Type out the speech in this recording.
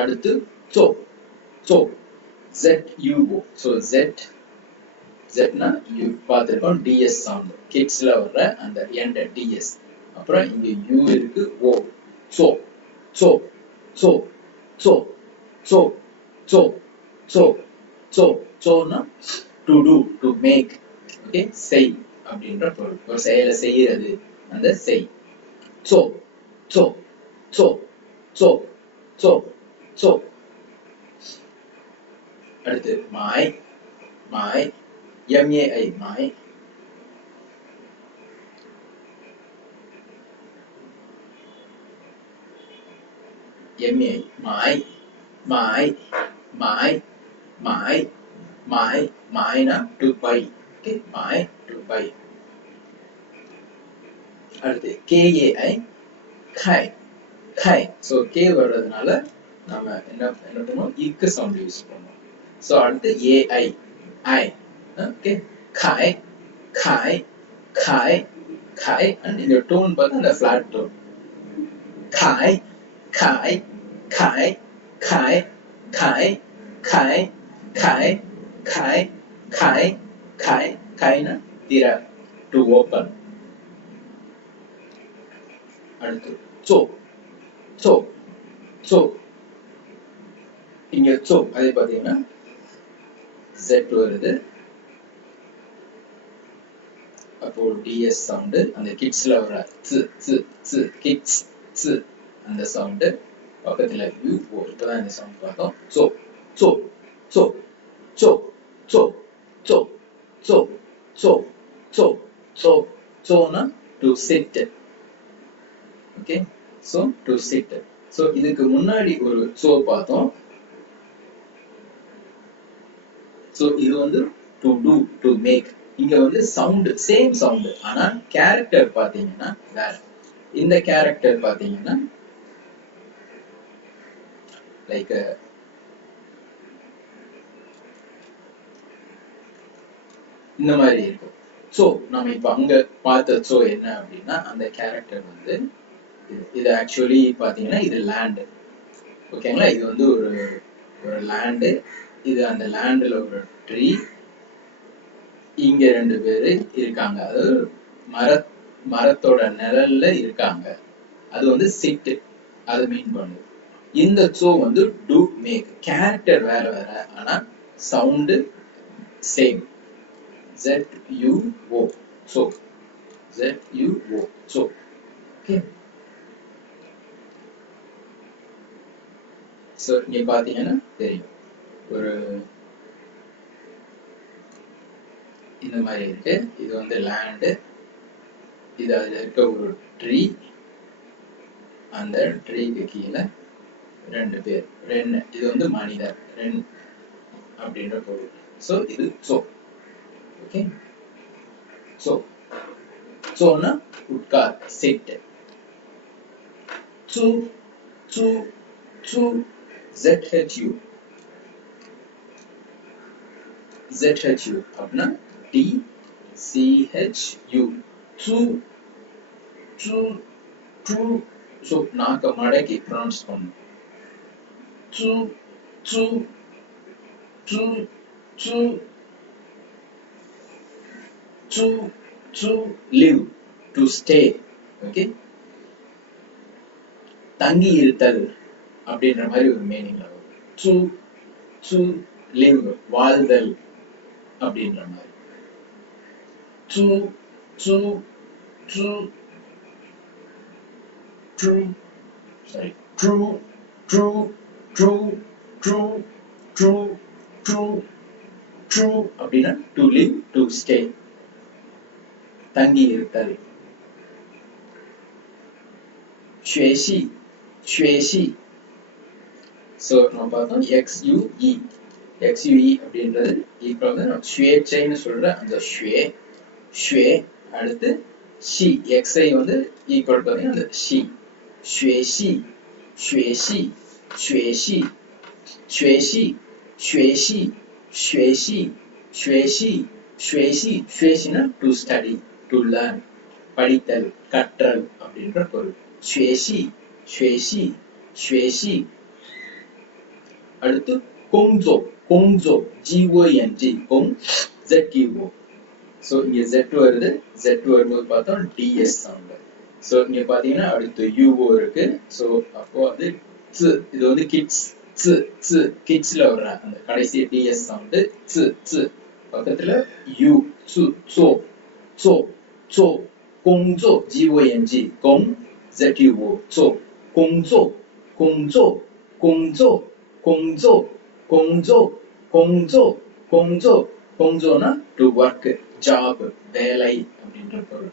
அடுத்து so so ZUO. so z னா u பார்த்திருக்கோம் ds சவுண்ட் கிட்ஸ்ல வர்ற அந்த end ds. அப்புறம் இங்க u இருக்கு o. so so so so so so so so so னா to do, to make. Okay, செய் அப்படின்ற பொருள். ஒரு செயலை செய்யறது, அந்த செய். so so so so so so அடுத்து my my mai my my my my my my my na to buy. okay, my to buy. அடுத்து kai kai kai. so k வர்றதுனால நாம என்ன பண்ணுவோம், இக்கு சவுண்ட் யூஸ் பண்ணுவோம். so அடுத்து ai I. okay, kai kai kai kai. and இந்த tone பார்த்தா அந்த flat tone. kai kai kai kai kai kai kai kai kai kai kai na tira, to open. அடுத்து so so so இங்க so அதே பாத்தீங்கன்னா z வருது. அப்போ ds sound, அந்த கிட்ஸ்ல வர கிட்ஸ் அந்த சவுண்ட், பக்கத்துல u o. இப்பதான் இந்த சவுண்ட் பார்த்தோம். so so so so so so so so so so so na to sit. okay, so to sit. so இதுக்கு முன்னாடி ஒரு so பார்த்தோம். so இது வந்து to do, to make. இங்க வந்து சவுண்ட் சேம் சவுண்ட், ஆனா கேரக்டர் பாத்தீங்கன்னா வேற. இந்த கேரக்டர் பாத்தீங்கன்னா லைக் இந்த மாதிரி இருக்கும். சோ நம்ம இப்ப அங்க பார்த்த சோ என்ன அப்படின்னா, அந்த கேரக்டர் வந்து இது ஆக்சுவலி பாத்தீங்கன்னா இது லேண்ட். ஓகேங்களா, இது வந்து ஒரு லேண்டு. இது அந்த லேண்ட்ல ஒரு ட்ரீ. இங்க ரெண்டு பேரு இருக்காங்க, அதாவது மரத்தோட நிழல்ல இருக்காங்க. அது வந்து சிட், அது மீன் பண்ணுது. இந்த சோ வந்து டு மேக். கேரக்டர் வேற வேற, ஆனா sound same. ZUO. so ZUO. so okay. so நீ பாத்தீங்கன்னா தெரியும், ஒரு இந்த மாதிரி இருக்கு. இது வந்து லேண்டு. இது அதுல இருக்க ஒரு ட்ரீ. அந்த ட்ரீக்கு கீழே ரெண்டு பேர், ரெண்டு. இது வந்து மனிதர், ரெண்டு அப்படின்ற பொருள். சோ இது சோ. ஓகே, சோ சோனா உட்கார், சிட். சு சு சு ZHU. ZHU அப்படின்னா TCHU. சு சு சு. சோ நாக்க மடக்கி ப்ரொனவுன்ஸ் பண்ணணும். சு சு சு சு சு சு. live, to stay. ஓகே, தங்கி இருத்தல் அப்படின்ற மாதிரி ஒரு மீனிங்ல வரும். சு சு live, வாழ்தல் அப்படின்ற மாதிரி. சு சு சு true, sorry, true true true true true true true அப்படின்னா to live, to stay, தங்கி இருத்தல். 学习学习. so நம்ம பார்த்தோம் XUE. XUE அப்படின்றது ஈக்குவல் தான் சுயேட்சைன்னு சொல்ற அந்த ஷுவே. அடுத்து ஷி, XI வந்து ஈக்குவல் பார்த்தீங்கன்னா அந்த she. 学习学习学习学习学习学习学习学习. 学习னா to study, to learn, படித்தல், கற்றல் அப்படின்ற பொருள். 学习学习学习 அடுத்து கொங்ஜோ கொங்ஜோ GONG கொங் ZUO. ஸோ இங்க Z வருது, Z வரும்போது பார்த்தோம் DS சவுண்ட். ஸோ இங்க பாத்தீங்கன்னா அடுத்து UO இருக்கு. ஸோ அப்போ அது ஸ், இது வந்து கிட்ஸ் கிட்ஸ்ல வர்ற அந்த கடைசி DS சவுண்ட் ஸ். பக்கத்துல U சு சோ சோ சோ கொங்ஜோ GONG கொங் ZUO சோ கொங்ஜோ கொங்ஜோ கொங்ஜோ கொங்ஜோ கொங்ஜோ கொங்ஜோ கொங்ஜோ கொங்ஜோனா டு ஒர்க், ஜாப், வேலை அப்படின்ற பொருள்.